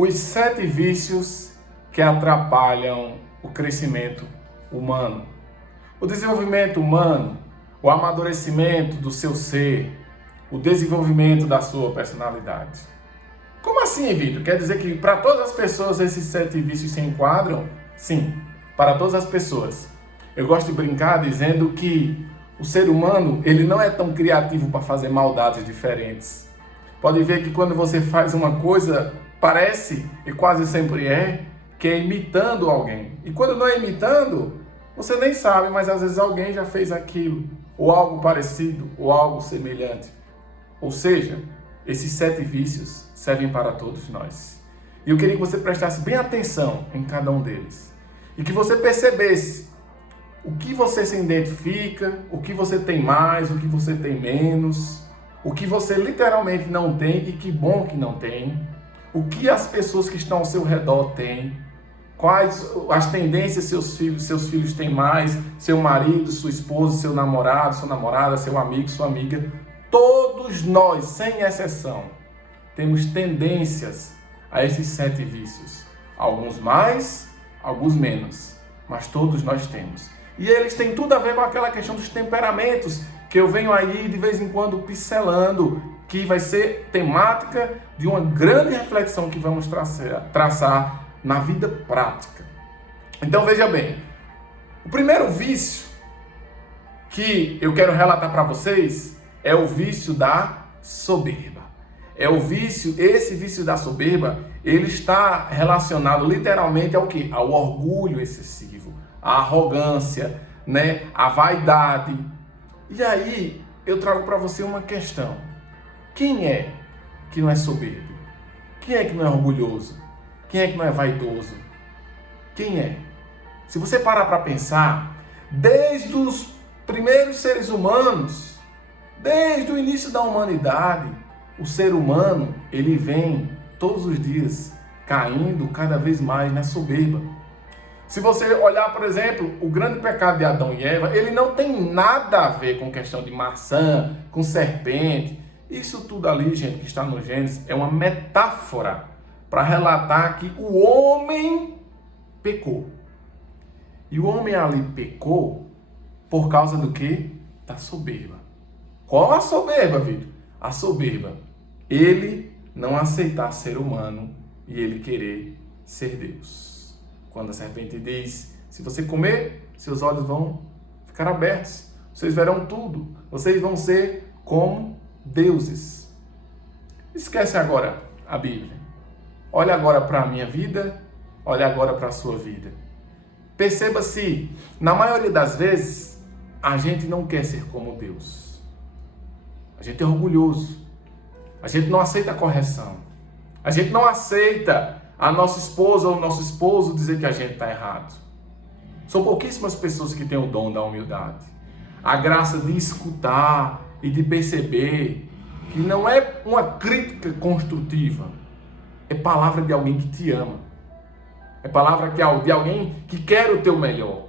os 7 vícios que atrapalham o crescimento humano, o desenvolvimento humano, o amadurecimento do seu ser, o desenvolvimento da sua personalidade. Como assim, Vitor? Quer dizer que para todas as pessoas esses 7 vícios se enquadram? Sim, para todas as pessoas. Eu gosto de brincar dizendo que o ser humano ele não é tão criativo para fazer maldades diferentes. Pode ver que quando você faz uma coisa, parece, e quase sempre é, que é imitando alguém. E quando não é imitando, você nem sabe, mas às vezes alguém já fez aquilo, ou algo parecido, ou algo semelhante. Ou seja, esses 7 vícios servem para todos nós. E eu queria que você prestasse bem atenção em cada um deles. E que você percebesse o que você se identifica, o que você tem mais, o que você tem menos, o que você literalmente não tem e que bom que não tem, o que as pessoas que estão ao seu redor têm, quais as tendências seus filhos têm mais, seu marido, sua esposa, seu namorado, sua namorada, seu amigo, sua amiga. Todos nós, sem exceção, temos tendências a esses 7 vícios. Alguns mais, alguns menos, mas todos nós temos. E eles têm tudo a ver com aquela questão dos temperamentos, que eu venho aí de vez em quando pincelando, que vai ser temática de uma grande reflexão que vamos traçar na vida prática. Então veja bem, o primeiro vício que eu quero relatar para vocês é o vício da soberba. Esse vício da soberba, ele está relacionado literalmente ao quê? Ao orgulho excessivo, à arrogância, né? À vaidade. E aí, eu trago para você uma questão. Quem é que não é soberbo? Quem é que não é orgulhoso? Quem é que não é vaidoso? Quem é? Se você parar para pensar, desde os primeiros seres humanos, desde o início da humanidade, o ser humano, ele vem todos os dias caindo cada vez mais na soberba. Se você olhar, por exemplo, o grande pecado de Adão e Eva, ele não tem nada a ver com questão de maçã, com serpente. Isso tudo ali, gente, que está no Gênesis, é uma metáfora para relatar que o homem pecou. E o homem ali pecou por causa do quê? Da soberba. Qual a soberba, Vitor? A soberba. Ele não aceitar ser humano e ele querer ser Deus. Quando a serpente diz, se você comer, seus olhos vão ficar abertos. Vocês verão tudo. Vocês vão ser como deuses. Esquece agora a Bíblia. Olha agora para a minha vida, olha agora para a sua vida. Perceba se, na maioria das vezes, a gente não quer ser como Deus. A gente é orgulhoso. A gente não aceita a correção. A gente não aceita a nossa esposa ou o nosso esposo dizer que a gente está errado. São pouquíssimas pessoas que têm o dom da humildade. A graça de escutar e de perceber que não é uma crítica construtiva. É palavra de alguém que te ama. É palavra de alguém que quer o teu melhor.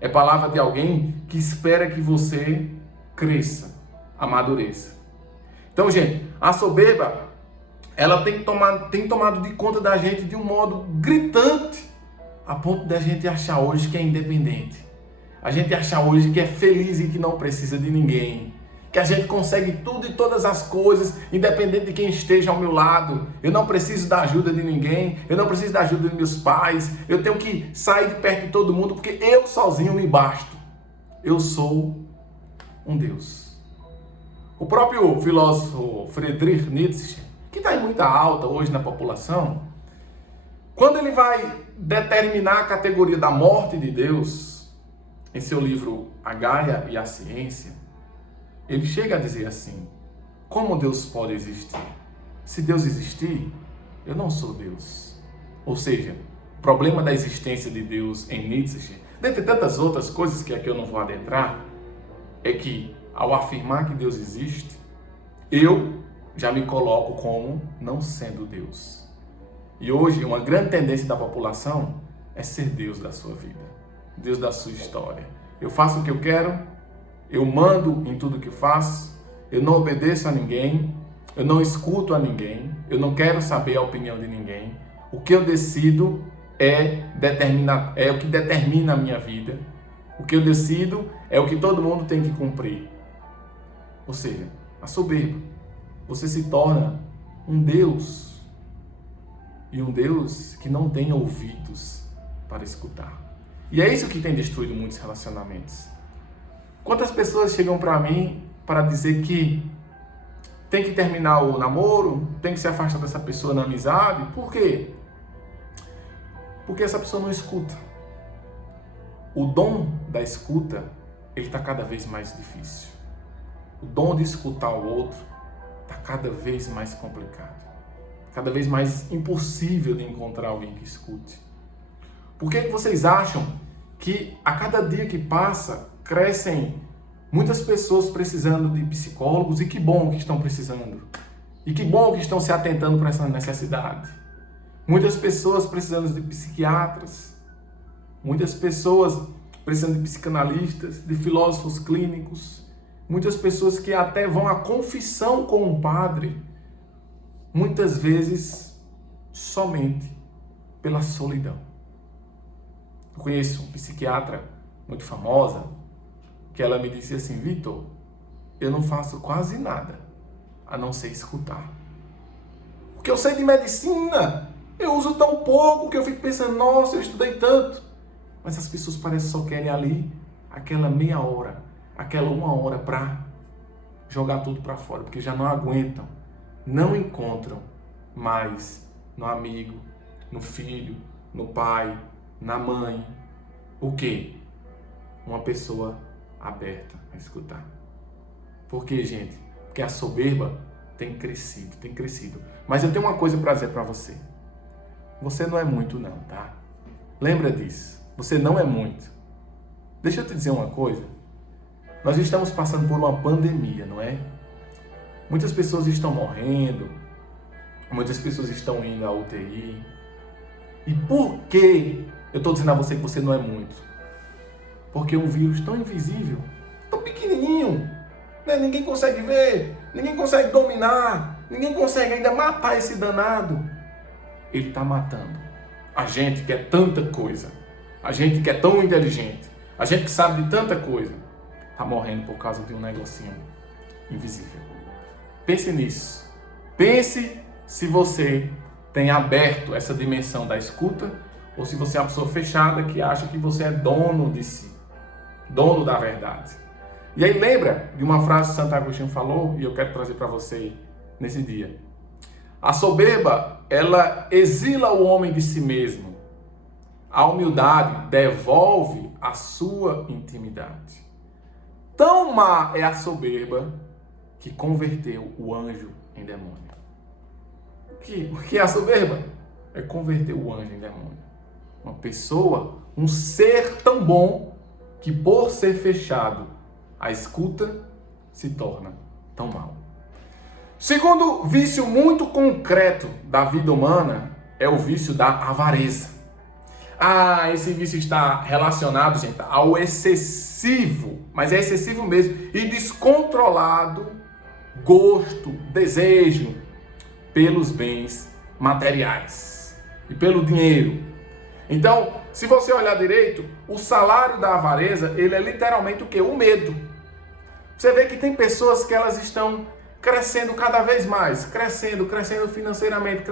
É palavra de alguém que espera que você cresça, amadureça. Então, gente, a soberba, ela tem tomado de conta da gente de um modo gritante, a ponto da gente achar hoje que é independente. A gente achar hoje que é feliz e que não precisa de ninguém. Que a gente consegue tudo e todas as coisas, independente de quem esteja ao meu lado. Eu não preciso da ajuda de ninguém, eu não preciso da ajuda de meus pais, eu tenho que sair de perto de todo mundo, porque eu sozinho me basto. Eu sou um Deus. O próprio filósofo Friedrich Nietzsche, que está em muita alta hoje na população, quando ele vai determinar a categoria da morte de Deus, em seu livro A Gaia e a Ciência, ele chega a dizer assim: como Deus pode existir? Se Deus existir, eu não sou Deus. Ou seja, o problema da existência de Deus em Nietzsche, dentre tantas outras coisas que aqui eu não vou adentrar, é que ao afirmar que Deus existe, eu já me coloco como não sendo Deus. E hoje uma grande tendência da população é ser Deus da sua vida, Deus da sua história. Eu faço o que eu quero, eu mando em tudo que faço, eu não obedeço a ninguém, eu não escuto a ninguém, eu não quero saber a opinião de ninguém. O que eu decido é o que determina a minha vida. O que eu decido é o que todo mundo tem que cumprir. Ou seja, a soberba. Você se torna um Deus. E um Deus que não tem ouvidos para escutar. E é isso que tem destruído muitos relacionamentos. Quantas pessoas chegam para mim para dizer que tem que terminar o namoro, tem que se afastar dessa pessoa na amizade? Por quê? Porque essa pessoa não escuta. O dom da escuta, ele está cada vez mais difícil. O dom de escutar o outro está cada vez mais complicado. Cada vez mais impossível de encontrar alguém que escute. Por que vocês acham que a cada dia que passa, crescem muitas pessoas precisando de psicólogos? E que bom que estão precisando. E que bom que estão se atentando para essa necessidade. Muitas pessoas precisando de psiquiatras. Muitas pessoas precisando de psicanalistas, de filósofos clínicos. Muitas pessoas que até vão à confissão com um padre. Muitas vezes somente pela solidão. Eu conheço uma psiquiatra muito famosa que ela me disse assim: Vitor, eu não faço quase nada a não ser escutar. Porque eu sei de medicina, eu uso tão pouco que eu fico pensando, nossa, eu estudei tanto. Mas as pessoas parecem só querem ali aquela meia hora, aquela 1 hora para jogar tudo para fora, porque já não aguentam, não encontram mais no amigo, no filho, no pai, na mãe. O quê? Uma pessoa aberta a escutar. Por quê, gente? Porque a soberba tem crescido, tem crescido. Mas eu tenho uma coisa para dizer para você. Você não é muito não, tá? Lembra disso. Você não é muito. Deixa eu te dizer uma coisa. Nós estamos passando por uma pandemia, não é? Muitas pessoas estão morrendo. Muitas pessoas estão indo à UTI. E por que eu estou dizendo a você que você não é muito? Porque é um vírus tão invisível, tão pequenininho, né? Ninguém consegue ver, ninguém consegue dominar, ninguém consegue ainda matar esse danado. Ele está matando a gente que é tanta coisa, a gente que é tão inteligente, a gente que sabe de tanta coisa, está morrendo por causa de um negocinho invisível. Pense nisso. Pense se você tem aberto essa dimensão da escuta ou se você é uma pessoa fechada que acha que você é dono de si, dono da verdade. E aí lembra de uma frase que Santo Agostinho falou e eu quero trazer para você nesse dia. A soberba, ela exila o homem de si mesmo. A humildade devolve a sua intimidade. Tão má é a soberba que converteu o anjo em demônio. O que é a soberba? É converter o anjo em demônio. Uma pessoa, um ser tão bom que por ser fechado à escuta se torna tão mau. Segundo vício muito concreto da vida humana é o vício da avareza. Esse vício está relacionado, gente, ao excessivo, mas é excessivo mesmo, e descontrolado gosto, desejo pelos bens materiais e pelo dinheiro. Então, se você olhar direito, o salário da avareza, ele é literalmente o quê? O medo. Você vê que tem pessoas que elas estão crescendo cada vez mais, crescendo financeiramente,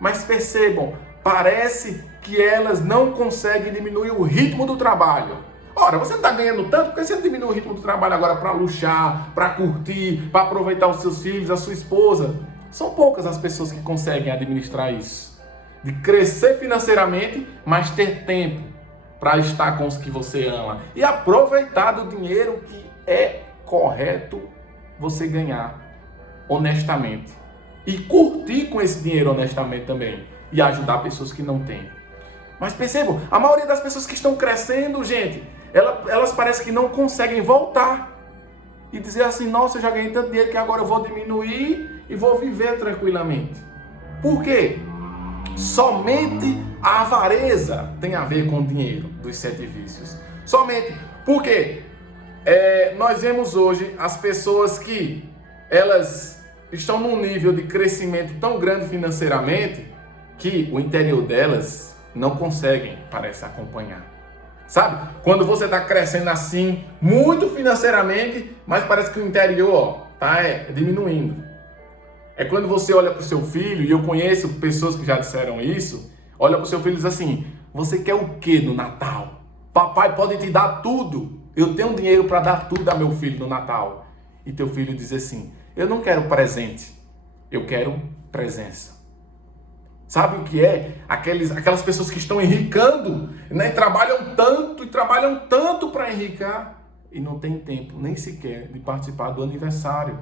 mas percebam, parece que elas não conseguem diminuir o ritmo do trabalho. Ora, você não está ganhando tanto, porque você não diminui o ritmo do trabalho agora para luxar, para curtir, para aproveitar os seus filhos, a sua esposa. São poucas as pessoas que conseguem administrar isso. De crescer financeiramente, mas ter tempo para estar com os que você ama. E aproveitar do dinheiro que é correto você ganhar honestamente. E curtir com esse dinheiro honestamente também. E ajudar pessoas que não têm. Mas percebam, a maioria das pessoas que estão crescendo, gente, elas parecem que não conseguem voltar. E dizer assim, nossa, eu já ganhei tanto dinheiro que agora eu vou diminuir e vou viver tranquilamente. Por quê? Somente a avareza tem a ver com o dinheiro dos 7 vícios. Somente. Por quê? Nós vemos hoje as pessoas que elas estão num nível de crescimento tão grande financeiramente que o interior delas não conseguem, parece, acompanhar. Sabe? Quando você está crescendo assim, muito financeiramente, mas parece que o interior está diminuindo. É quando você olha para o seu filho, e eu conheço pessoas que já disseram isso, olha para o seu filho e diz assim, você quer o que no Natal? Papai pode te dar tudo. Eu tenho dinheiro para dar tudo a meu filho no Natal. E teu filho diz assim, eu não quero presente, eu quero presença. Sabe o que é? Aquelas pessoas que estão enricando, né? Trabalham tanto para enricar e não tem tempo nem sequer de participar do aniversário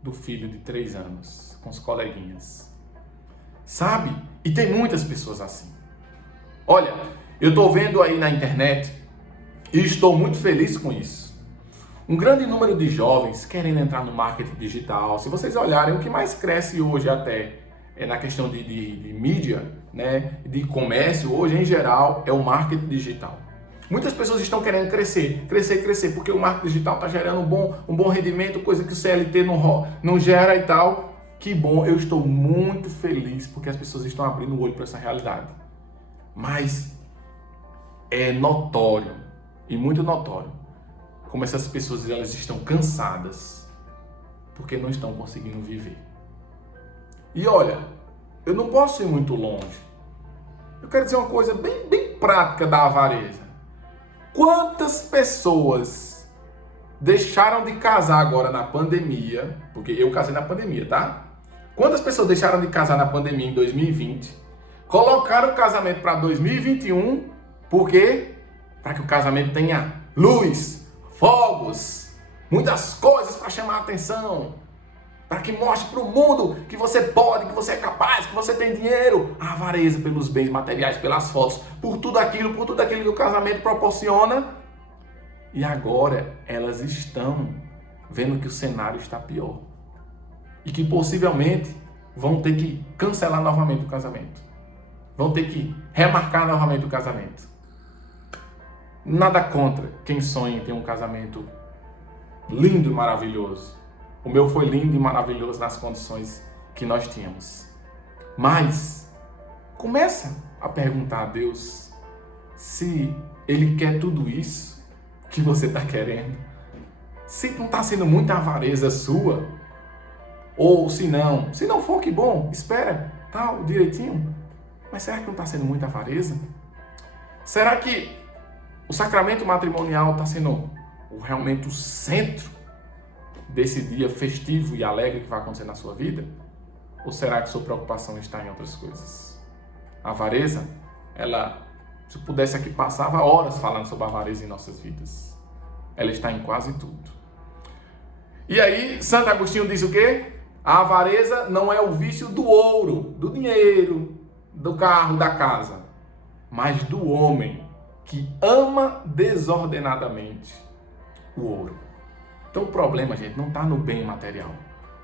do filho de 3 anos com os coleguinhas. Sabe? E tem muitas pessoas assim. Olha, eu estou vendo aí na internet e estou muito feliz com isso. Um grande número de jovens querendo entrar no marketing digital. Se vocês olharem, o que mais cresce hoje até na questão de mídia, né, de comércio, hoje em geral, é o marketing digital. Muitas pessoas estão querendo crescer, porque o marketing digital está gerando um bom rendimento, coisa que o CLT não gera e tal. Que bom, eu estou muito feliz porque as pessoas estão abrindo o olho para essa realidade. Mas é notório, e muito notório, como essas pessoas elas estão cansadas porque não estão conseguindo viver. E olha, eu não posso ir muito longe. Eu quero dizer uma coisa bem prática da avareza. Quantas pessoas deixaram de casar agora na pandemia? Porque eu casei na pandemia, tá? Quantas pessoas deixaram de casar na pandemia em 2020? Colocaram o casamento para 2021, por quê? Para que o casamento tenha luz, fogos, muitas coisas para chamar a atenção. Para que mostre para o mundo que você pode, que você é capaz, que você tem dinheiro. A avareza pelos bens materiais, pelas fotos, por tudo aquilo que o casamento proporciona. E agora elas estão vendo que o cenário está pior. E que possivelmente vão ter que cancelar novamente o casamento. Vão ter que remarcar novamente o casamento. Nada contra quem sonha em ter um casamento lindo e maravilhoso. O meu foi lindo e maravilhoso nas condições que nós tínhamos. Mas começa a perguntar a Deus se Ele quer tudo isso que você está querendo. Se não está sendo muita avareza sua. Ou se não for, que bom, espera, tal, direitinho. Mas será que não está sendo muita avareza? Será que o sacramento matrimonial está sendo realmente o centro desse dia festivo e alegre que vai acontecer na sua vida? Ou será que sua preocupação está em outras coisas? A avareza, se eu pudesse aqui, passava horas falando sobre a avareza em nossas vidas. Ela está em quase tudo. E aí, Santo Agostinho diz o quê? A avareza não é o vício do ouro, do dinheiro, do carro, da casa, mas do homem que ama desordenadamente o ouro. Então o problema, gente, não está no bem material.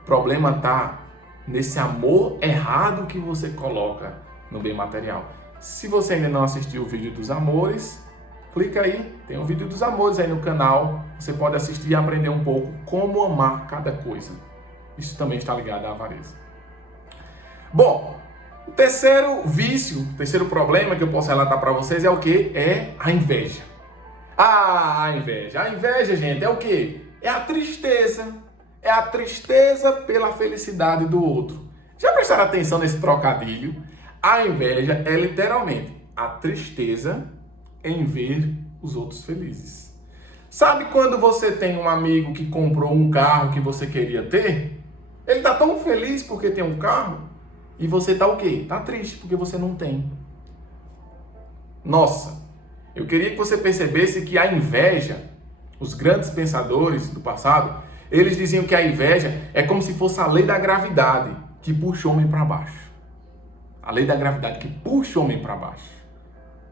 O problema está nesse amor errado que você coloca no bem material. Se você ainda não assistiu o vídeo dos amores, clica aí, tem um vídeo dos amores aí no canal. Você pode assistir e aprender um pouco como amar cada coisa. Isso também está ligado à avareza. Bom, o terceiro vício, o terceiro problema que eu posso relatar para vocês é o quê? É a inveja. A inveja. A inveja, gente, é o quê? É a tristeza. É a tristeza pela felicidade do outro. Já prestaram atenção nesse trocadilho? A inveja é literalmente a tristeza em ver os outros felizes. Sabe quando você tem um amigo que comprou um carro que você queria ter? Ele está tão feliz porque tem um carro e você está o quê? Está triste porque você não tem. Nossa, eu queria que você percebesse que a inveja, os grandes pensadores do passado, eles diziam que a inveja é como se fosse a lei da gravidade que puxa o homem para baixo. A lei da gravidade que puxa o homem para baixo.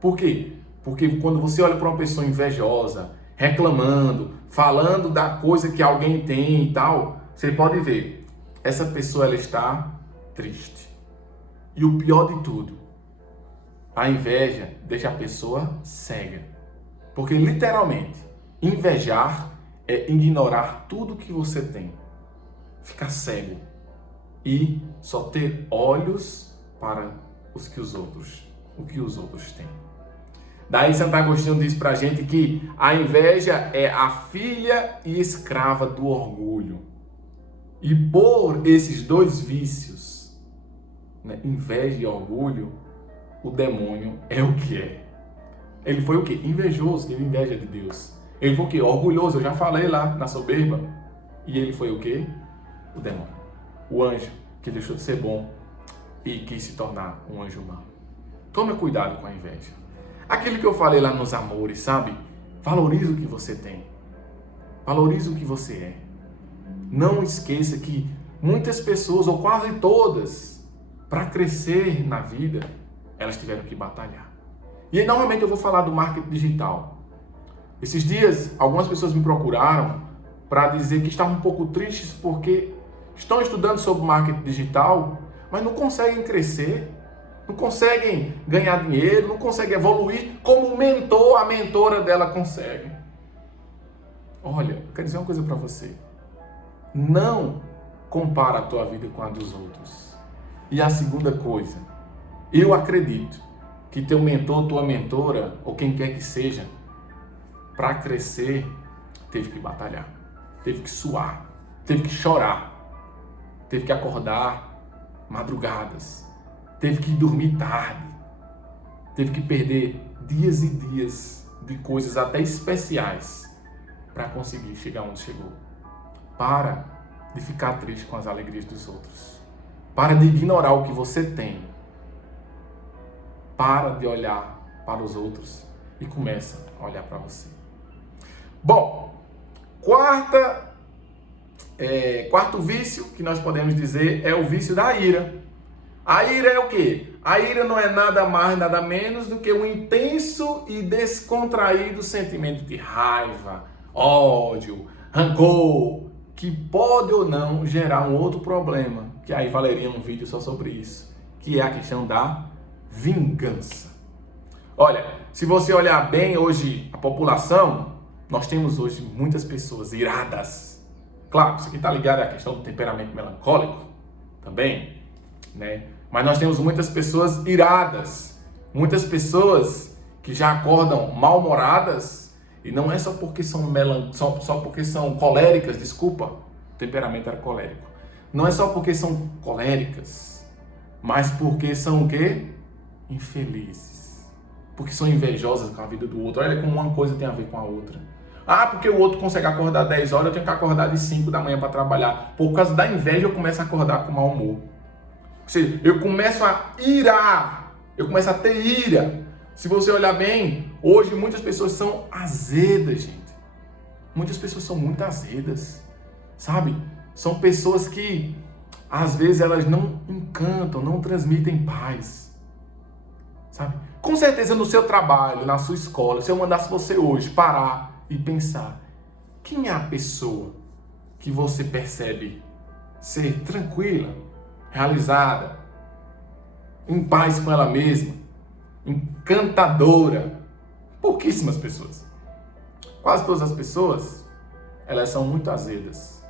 Por quê? Porque quando você olha para uma pessoa invejosa, reclamando, falando da coisa que alguém tem e tal, você pode ver, essa pessoa ela está triste. E o pior de tudo, a inveja deixa a pessoa cega. Porque literalmente, invejar é ignorar tudo que você tem. Ficar cego e só ter olhos para o que os outros têm. Daí Santo Agostinho diz pra gente que a inveja é a filha e escrava do orgulho. E por esses dois vícios, né, inveja e orgulho, o demônio é o que é. Ele foi o quê? Invejoso, teve inveja de Deus. Ele foi o quê? Orgulhoso, eu já falei lá na soberba. E ele foi o quê? O demônio. O anjo que deixou de ser bom e quis se tornar um anjo mau. Tome cuidado com a inveja. Aquilo que eu falei lá nos amores, sabe? Valorize o que você tem. Valorize o que você é. Não esqueça que muitas pessoas, ou quase todas, para crescer na vida, elas tiveram que batalhar. E aí, novamente, eu vou falar do marketing digital. Esses dias, algumas pessoas me procuraram para dizer que estavam um pouco tristes porque estão estudando sobre marketing digital, mas não conseguem crescer, não conseguem ganhar dinheiro, não conseguem evoluir como o mentor, a mentora dela consegue. Olha, eu quero dizer uma coisa para você. Não compara a tua vida com a dos outros. E a segunda coisa, eu acredito que teu mentor, tua mentora, ou quem quer que seja, para crescer, teve que batalhar, teve que suar, teve que chorar, teve que acordar madrugadas, teve que dormir tarde, teve que perder dias e dias de coisas até especiais para conseguir chegar onde chegou. Para de ficar triste com as alegrias dos outros. Para de ignorar o que você tem. Para de olhar para os outros e começa a olhar para você. Bom, quarto vício que nós podemos dizer é o vício da ira. A ira é o quê? A ira não é nada mais, nada menos do que um intenso e descontraído sentimento de raiva, ódio, rancor, que pode ou não gerar um outro problema, que aí valeria um vídeo só sobre isso, que é a questão da vingança. Olha, se você olhar bem hoje a população, nós temos hoje muitas pessoas iradas. Claro, isso aqui está ligado à questão do temperamento melancólico também, né? Mas nós temos muitas pessoas iradas, muitas pessoas que já acordam mal-humoradas, e não é só porque são só porque são coléricas, desculpa, o temperamento era colérico. Não é só porque são coléricas, mas porque são o quê? Infelizes. Porque são invejosas com a vida do outro. Olha como uma coisa tem a ver com a outra. Ah, porque o outro consegue acordar 10 horas, eu tenho que acordar de 5 da manhã para trabalhar. Por causa da inveja eu começo a acordar com mau humor. Ou seja, eu começo a irar, eu começo a ter ira. Se você olhar bem, hoje muitas pessoas são azedas, gente. Muitas pessoas são muito azedas, sabe? São pessoas que, às vezes, elas não encantam, não transmitem paz, sabe? Com certeza no seu trabalho, na sua escola, se eu mandasse você hoje parar e pensar, quem é a pessoa que você percebe ser tranquila, realizada, em paz com ela mesma, encantadora? Pouquíssimas pessoas. Quase todas as pessoas, elas são muito azedas.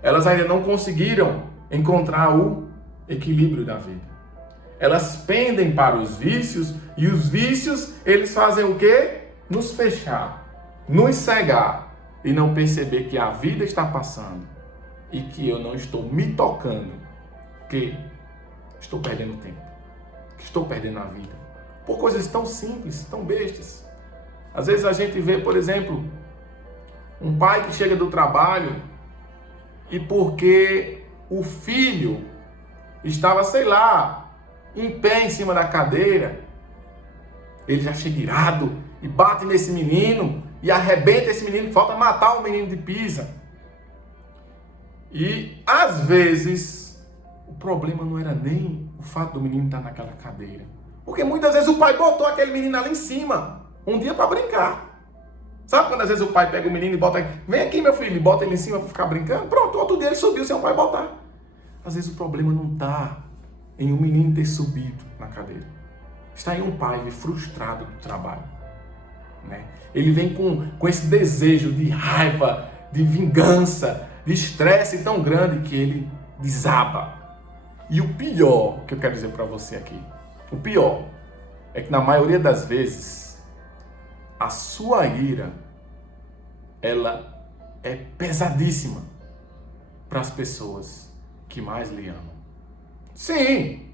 Elas ainda não conseguiram encontrar o equilíbrio da vida. Elas pendem para os vícios, e os vícios, eles fazem o quê? Nos fechar, nos cegar e não perceber que a vida está passando e que eu não estou me tocando, que estou perdendo tempo, que estou perdendo a vida por coisas tão simples, tão bestas. Às vezes a gente vê, por exemplo, um pai que chega do trabalho e porque o filho estava, sei lá, em pé em cima da cadeira, ele já chega irado e bate nesse menino e arrebenta esse menino, falta matar o menino de pisa. E às vezes o problema não era nem o fato do menino estar naquela cadeira, porque muitas vezes o pai botou aquele menino ali em cima um dia para brincar. Sabe quando às vezes o pai pega o menino e bota, vem aqui meu filho, e bota ele em cima para ficar brincando? Pronto, outro dia ele subiu sem o pai botar. Às vezes o problema não está em um menino ter subido na cadeira, está em um pai frustrado do trabalho, né? Ele vem com esse desejo de raiva, de vingança, de estresse tão grande que ele desaba. E o pior que eu quero dizer para você aqui, o pior é que na maioria das vezes a sua ira, ela é pesadíssima para as pessoas que mais lhe amam. Sim,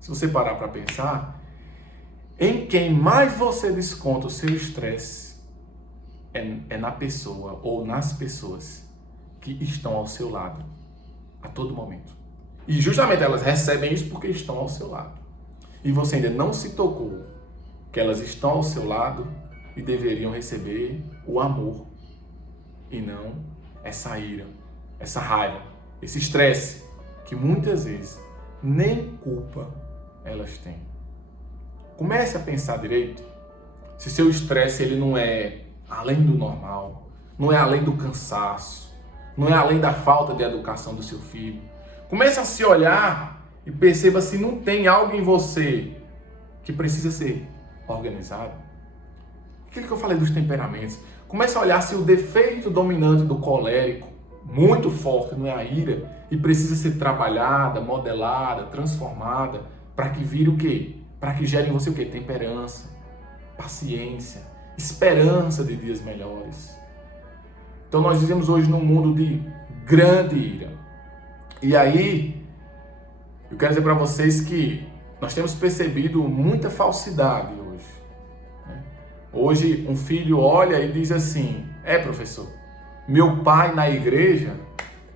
se você parar para pensar, em quem mais você desconta o seu estresse é na pessoa ou nas pessoas que estão ao seu lado a todo momento. E justamente elas recebem isso porque estão ao seu lado. E você ainda não se tocou que elas estão ao seu lado e deveriam receber o amor e não essa ira, essa raiva, esse estresse que muitas vezes nem culpa elas têm. Comece a pensar direito se seu estresse ele não é além do normal, não é além do cansaço, não é além da falta de educação do seu filho. Comece a se olhar e perceba se não tem algo em você que precisa ser organizado. Aquilo que eu falei dos temperamentos. Comece a olhar se o defeito dominante do colérico, muito forte, não é a ira, e precisa ser trabalhada, modelada, transformada, para que vire o quê? Para que gere em você o quê? Temperança, paciência, esperança de dias melhores. Então nós vivemos hoje num mundo de grande ira. E aí, eu quero dizer para vocês que nós temos percebido muita falsidade hoje. Hoje um filho olha e diz assim, professor, meu pai na igreja,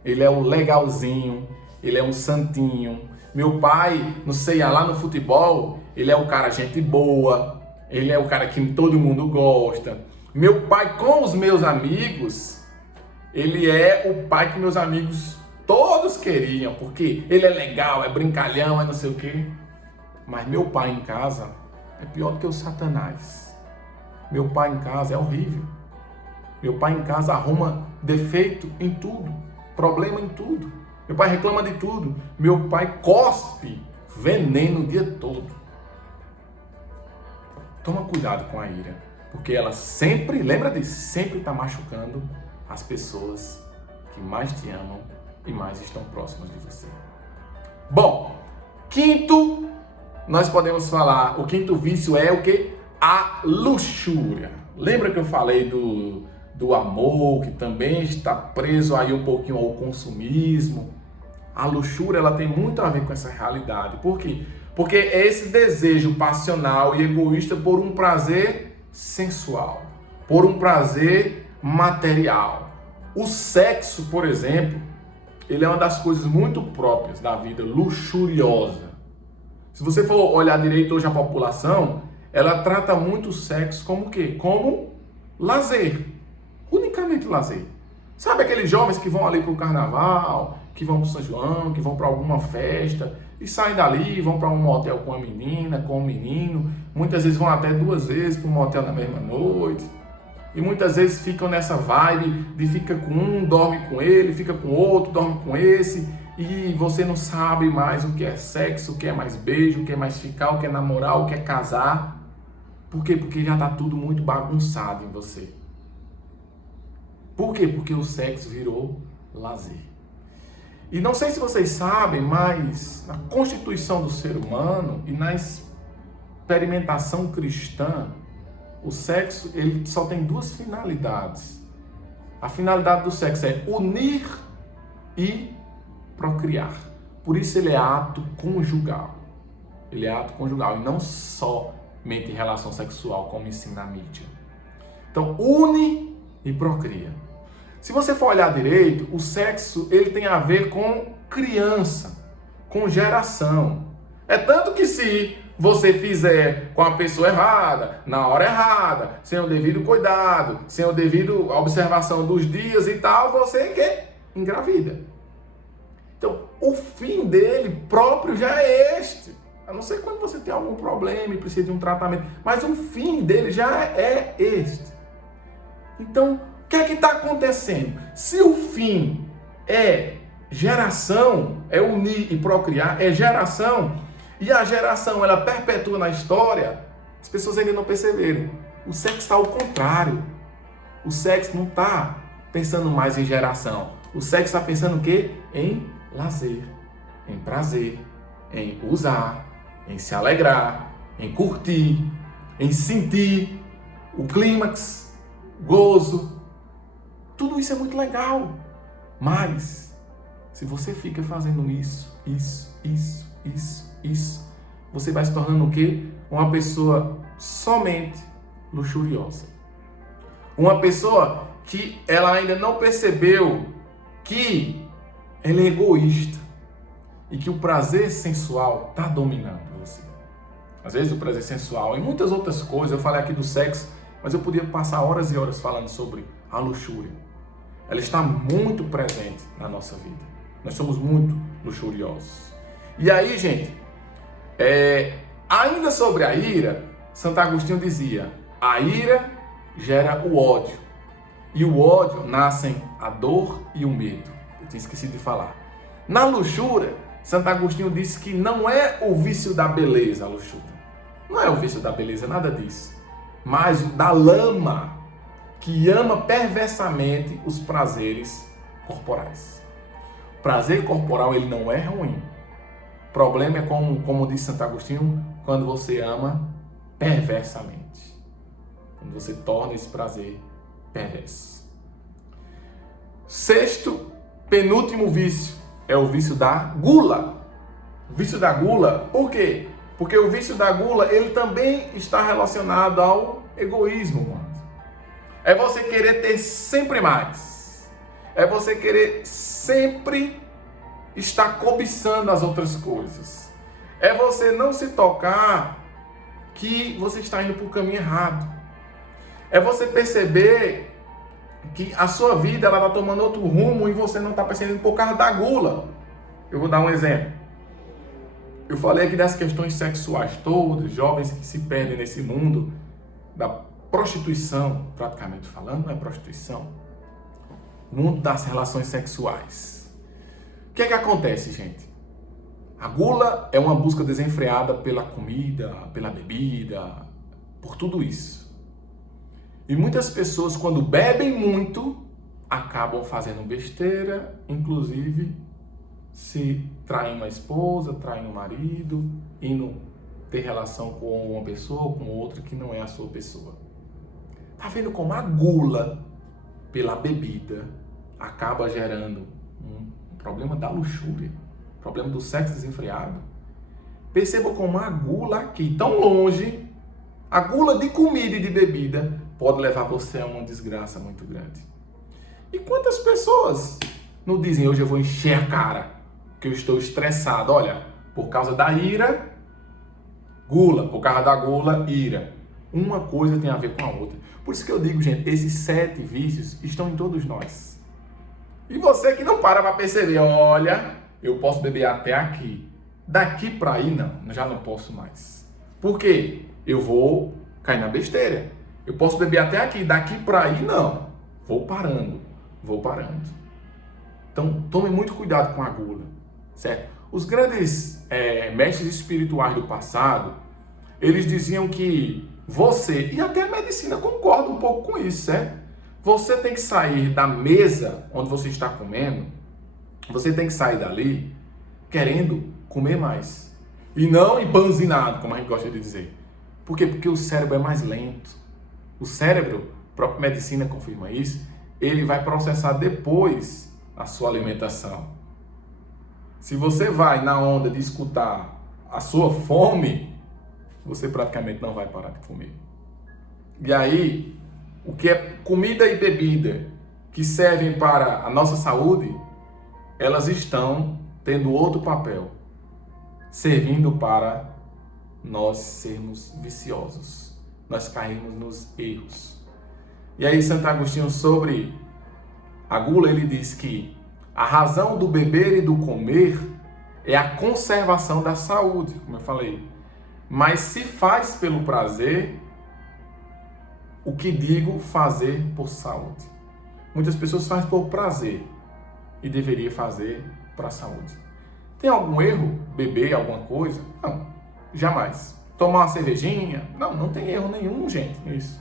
ele é o legalzinho, ele é um santinho. Meu pai, não sei, lá no futebol, ele é o cara gente boa, ele é o cara que todo mundo gosta. Meu pai com os meus amigos, ele é o pai que meus amigos todos queriam, porque ele é legal, é brincalhão, é não sei o quê. Mas meu pai em casa é pior do que o Satanás. Meu pai em casa é horrível. Meu pai em casa arruma defeito em tudo, problema em tudo. Meu pai reclama de tudo. Meu pai cospe veneno o dia todo. Toma cuidado com a ira, porque ela sempre, lembra disso, sempre está machucando as pessoas que mais te amam e mais estão próximas de você. Bom, quinto, nós podemos falar, o quinto vício é o quê? A luxúria. Lembra que eu falei do amor, que também está preso aí um pouquinho ao consumismo? A luxúria, ela tem muito a ver com essa realidade. Por quê? Porque é esse desejo passional e egoísta por um prazer sensual, por um prazer material. O sexo, por exemplo, ele é uma das coisas muito próprias da vida luxuriosa. Se você for olhar direito hoje a população, ela trata muito o sexo como o quê? Como lazer. Unicamente lazer. Sabe aqueles jovens que vão ali para o carnaval, que vão para o São João, que vão para alguma festa e saem dali, vão para um motel com a menina, com o menino. Muitas vezes vão até 2 vezes para um motel na mesma noite. E muitas vezes ficam nessa vibe de fica com um, dorme com ele, fica com outro, dorme com esse. E você não sabe mais o que é sexo, o que é mais beijo, o que é mais ficar, o que é namorar, o que é casar. Por quê? Porque já está tudo muito bagunçado em você. Por quê? Porque o sexo virou lazer. E não sei se vocês sabem, mas na constituição do ser humano e na experimentação cristã, o sexo ele só tem 2 finalidades. A finalidade do sexo é unir e procriar. Por isso ele é ato conjugal. Ele é ato conjugal e não somente relação sexual, como ensina a mídia. Então, une e procria. Se você for olhar direito, o sexo ele tem a ver com criança, com geração. É tanto que se você fizer com a pessoa errada, na hora errada, sem o devido cuidado, sem o devido observação dos dias e tal, você engravida. Então, o fim dele próprio já é este. A não ser quando você tem algum problema e precisa de um tratamento, mas o fim dele já é este. Então, o que é que está acontecendo? Se o fim é geração, é unir e procriar, é geração, e a geração ela perpetua na história, as pessoas ainda não perceberam. O sexo está ao contrário. O sexo não está pensando mais em geração. O sexo está pensando o quê? Em lazer, em prazer, em usar, em se alegrar, em curtir, em sentir o clímax, gozo. Tudo isso é muito legal. Mas, se você fica fazendo isso, você vai se tornando o quê? Uma pessoa somente luxuriosa. Uma pessoa que ela ainda não percebeu que ela é egoísta e que o prazer sensual está dominando você. Às vezes o prazer sensual e muitas outras coisas, eu falei aqui do sexo, mas eu podia passar horas e horas falando sobre a luxúria. Ela está muito presente na nossa vida. Nós somos muito luxuriosos. E aí, gente, ainda sobre a ira, Santo Agostinho dizia: a ira gera o ódio. E o ódio nascem a dor e o medo. Eu tinha esquecido de falar. Na luxúria, Santo Agostinho disse que não é o vício da beleza a luxúria. Não é o vício da beleza, nada disso. Mas o da lama, que ama perversamente os prazeres corporais. O prazer corporal, ele não é ruim. O problema é como diz Santo Agostinho, quando você ama perversamente. Quando você torna esse prazer perverso. Sexto, penúltimo vício é o vício da gula. O vício da gula, por quê? Porque o vício da gula, ele também está relacionado ao egoísmo, mano. É você querer ter sempre mais. É você querer sempre estar cobiçando as outras coisas. É você não se tocar que você está indo para o caminho errado. É você perceber que a sua vida ela está tomando outro rumo e você não está percebendo por causa da gula. Eu vou dar um exemplo. Eu falei aqui das questões sexuais todas, jovens que se perdem nesse mundo da prostituição, praticamente falando, não é prostituição. O mundo das relações sexuais. O que é que acontece, gente? A gula é uma busca desenfreada pela comida, pela bebida, por tudo isso. E muitas pessoas, quando bebem muito, acabam fazendo besteira, inclusive se traindo a esposa, traindo o marido, indo ter relação com uma pessoa ou com outra que não é a sua pessoa. Tá vendo como a gula pela bebida acaba gerando um problema da luxúria, problema do sexo desenfreado? Perceba como a gula aqui, tão longe, a gula de comida e de bebida pode levar você a uma desgraça muito grande. E quantas pessoas não dizem: hoje eu vou encher a cara, que eu estou estressado? Olha, por causa da ira, gula. Por causa da gula, ira. Uma coisa tem a ver com a outra. Por isso que eu digo, gente, esses 7 vícios estão em todos nós. E você que não para perceber: olha, eu posso beber até aqui. Daqui para aí, não, já não posso mais. Por quê? Eu vou cair na besteira. Eu posso beber até aqui, daqui para aí não. Vou parando. Então, tome muito cuidado com a gula, certo? Os grandes mestres espirituais do passado, eles diziam que você, e até a medicina concorda um pouco com isso, certo? Você tem que sair da mesa onde você está comendo, você tem que sair dali querendo comer mais. E não empanzinado, como a gente gosta de dizer. Por quê? Porque o cérebro é mais lento. O cérebro, a própria medicina confirma isso, ele vai processar depois a sua alimentação. Se você vai na onda de escutar a sua fome, você praticamente não vai parar de comer. E aí, o que é comida e bebida que servem para a nossa saúde, elas estão tendo outro papel, servindo para nós sermos viciosos. Nós caímos nos erros. E aí Santo Agostinho, sobre a gula, ele diz que a razão do beber e do comer é a conservação da saúde, como eu falei. Mas se faz pelo prazer, o que digo fazer por saúde. Muitas pessoas fazem por prazer e deveria fazer para a saúde. Tem algum erro beber alguma coisa? Não, jamais. Tomar uma cervejinha? Não tem erro nenhum, gente, nisso.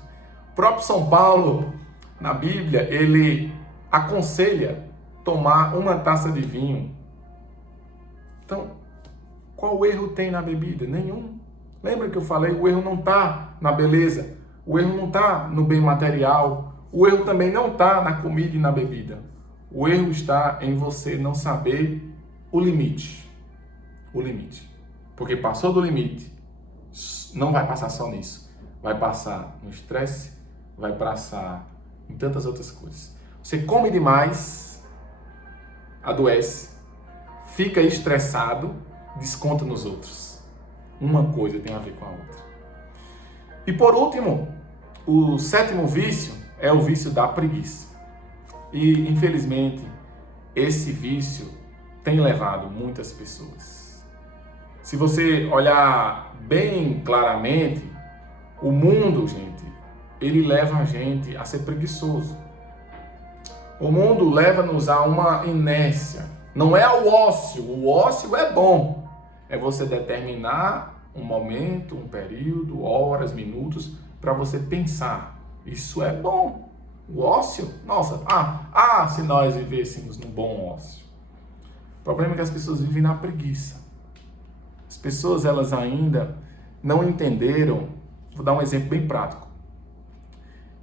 O próprio São Paulo, na Bíblia, ele aconselha tomar uma taça de vinho. Então, Qual erro tem na bebida? Nenhum. Lembra que eu falei? O erro não está na beleza. O erro não está no bem material. O erro também não está na comida e na bebida. O erro está em você não saber o limite. O limite. Porque passou do limite, não vai passar só nisso. Vai passar no estresse, vai passar em tantas outras coisas. Você come demais, adoece, fica estressado, desconta nos outros. Uma coisa tem a ver com a outra. E por último, o 7º vício é o vício da preguiça. E infelizmente, esse vício tem levado muitas pessoas. Se você olhar bem claramente, o mundo, gente, ele leva a gente a ser preguiçoso. O mundo leva-nos a uma inércia. Não é o ócio. O ócio é bom. É você determinar um momento, um período, horas, minutos, para você pensar. Isso é bom. O ócio, nossa, se nós vivêssemos num bom ócio. O problema é que as pessoas vivem na preguiça. As pessoas, elas ainda não entenderam, vou dar um exemplo bem prático,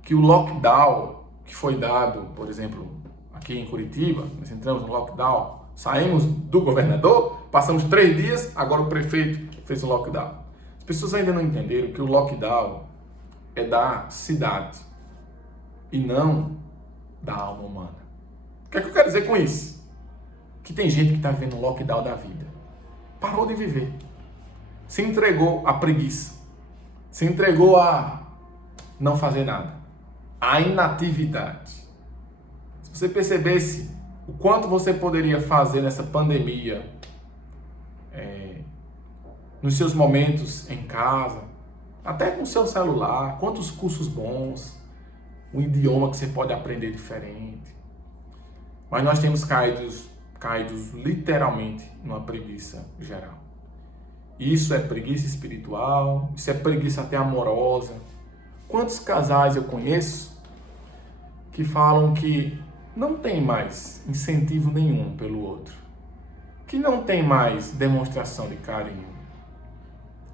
que o lockdown que foi dado, por exemplo, aqui em Curitiba, nós entramos no lockdown, saímos do governador, passamos 3 dias, agora o prefeito fez um lockdown. As pessoas ainda não entenderam que o lockdown é da cidade e não da alma humana. O que é que eu quero dizer com isso? Que tem gente que está vivendo o lockdown da vida. Parou de viver. Se entregou à preguiça. Se entregou a não fazer nada. A inatividade. Se você percebesse o quanto você poderia fazer nessa pandemia, nos seus momentos em casa, até com o seu celular, quantos cursos bons, um idioma que você pode aprender diferente. Mas nós temos caídos literalmente numa preguiça geral. Isso é preguiça espiritual, isso é preguiça até amorosa. Quantos casais eu conheço que falam que não tem mais incentivo nenhum pelo outro, que não tem mais demonstração de carinho,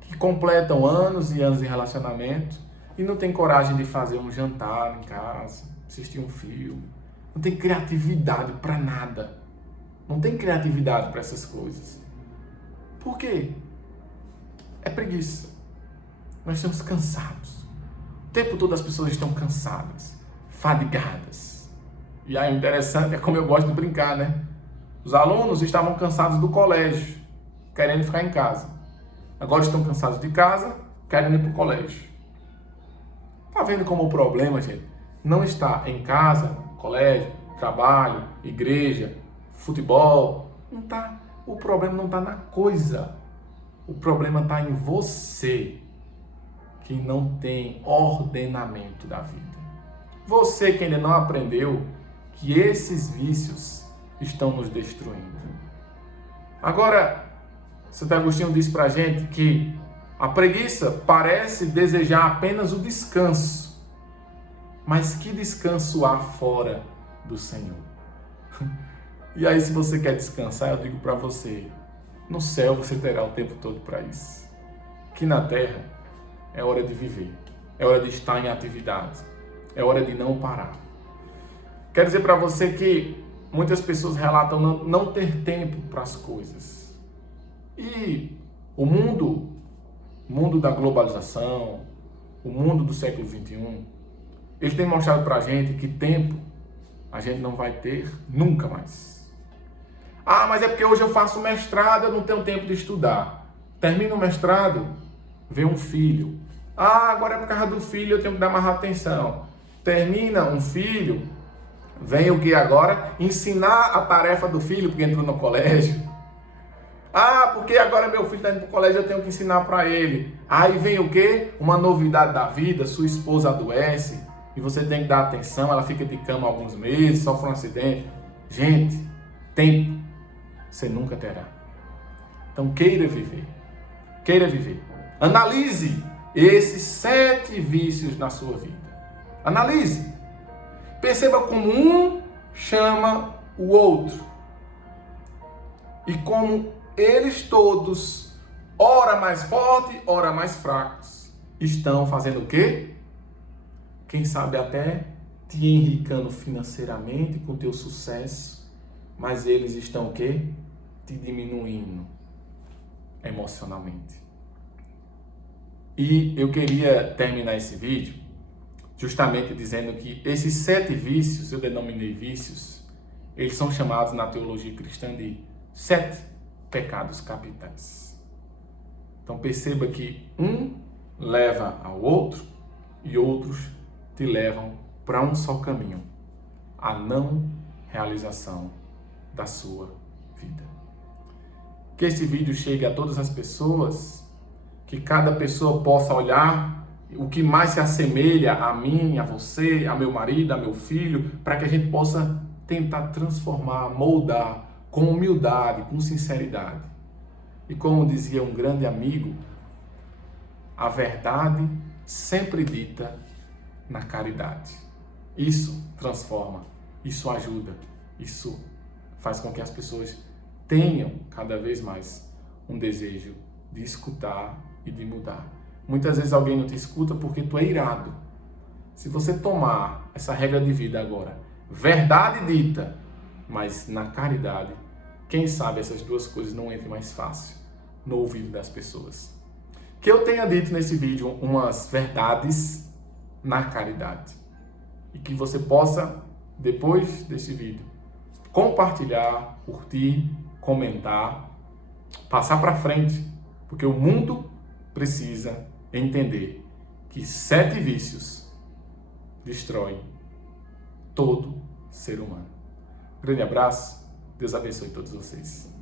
que completam anos e anos de relacionamento e não tem coragem de fazer um jantar em casa, assistir um filme, não tem criatividade para nada, não tem criatividade para essas coisas. Por quê? É preguiça. Nós estamos cansados. O tempo todo as pessoas estão cansadas, fadigadas. E aí o interessante é como eu gosto de brincar, né? Os alunos estavam cansados do colégio, querendo ficar em casa. Agora estão cansados de casa, querendo ir para o colégio. Tá vendo como o problema, gente, não está em casa, colégio, trabalho, igreja, futebol. Não tá. O problema não está na coisa. O problema está em você, que não tem ordenamento da vida. Você que ainda não aprendeu que esses vícios estão nos destruindo. Agora, Santo Agostinho diz pra gente que a preguiça parece desejar apenas o descanso. Mas que descanso há fora do Senhor? E aí, se você quer descansar, eu digo para você, no céu você terá o tempo todo para isso. Aqui na terra é hora de viver, é hora de estar em atividade, é hora de não parar. Quero dizer para você que muitas pessoas relatam não ter tempo para as coisas. E o mundo da globalização, o mundo do século XXI, ele tem mostrado para a gente que tempo a gente não vai ter nunca mais. Mas é porque hoje eu faço mestrado, eu não tenho tempo de estudar. Termina o mestrado, vem um filho. Agora é por causa do filho, eu tenho que dar mais atenção. Termina um filho, vem o que agora? Ensinar a tarefa do filho, porque entrou no colégio. Porque agora meu filho está indo para o colégio, eu tenho que ensinar para ele. Aí vem o quê? Uma novidade da vida, sua esposa adoece e você tem que dar atenção, ela fica de cama alguns meses, sofre um acidente. Gente, tempo você nunca terá. Então queira viver. Queira viver. Analise esses 7 vícios na sua vida. Analise. Perceba como um chama o outro. E como eles todos ora mais forte, ora mais fracos. Estão fazendo o quê? Quem sabe até te enricando financeiramente com teu sucesso, mas eles estão o quê? Te diminuindo emocionalmente. E eu queria terminar esse vídeo justamente dizendo que esses 7 vícios, eu denominei vícios, eles são chamados na teologia cristã de 7 pecados capitais. Então perceba que um leva ao outro e outros te levam para um só caminho, a não realização da sua vida. Que esse vídeo chegue a todas as pessoas, que cada pessoa possa olhar o que mais se assemelha a mim, a você, a meu marido, a meu filho, para que a gente possa tentar transformar, moldar com humildade, com sinceridade. E como dizia um grande amigo, a verdade sempre dita na caridade. Isso transforma, isso ajuda, isso faz com que as pessoas tenham cada vez mais um desejo de escutar e de mudar. Muitas vezes alguém não te escuta porque tu é irado. Se você tomar essa regra de vida agora, verdade dita, mas na caridade, quem sabe essas duas coisas não entrem mais fácil no ouvido das pessoas. Que eu tenha dito nesse vídeo umas verdades na caridade. E que você possa, depois desse vídeo, compartilhar, curtir, comentar, passar para frente, porque o mundo precisa entender que 7 vícios destroem todo ser humano. Grande abraço, Deus abençoe todos vocês.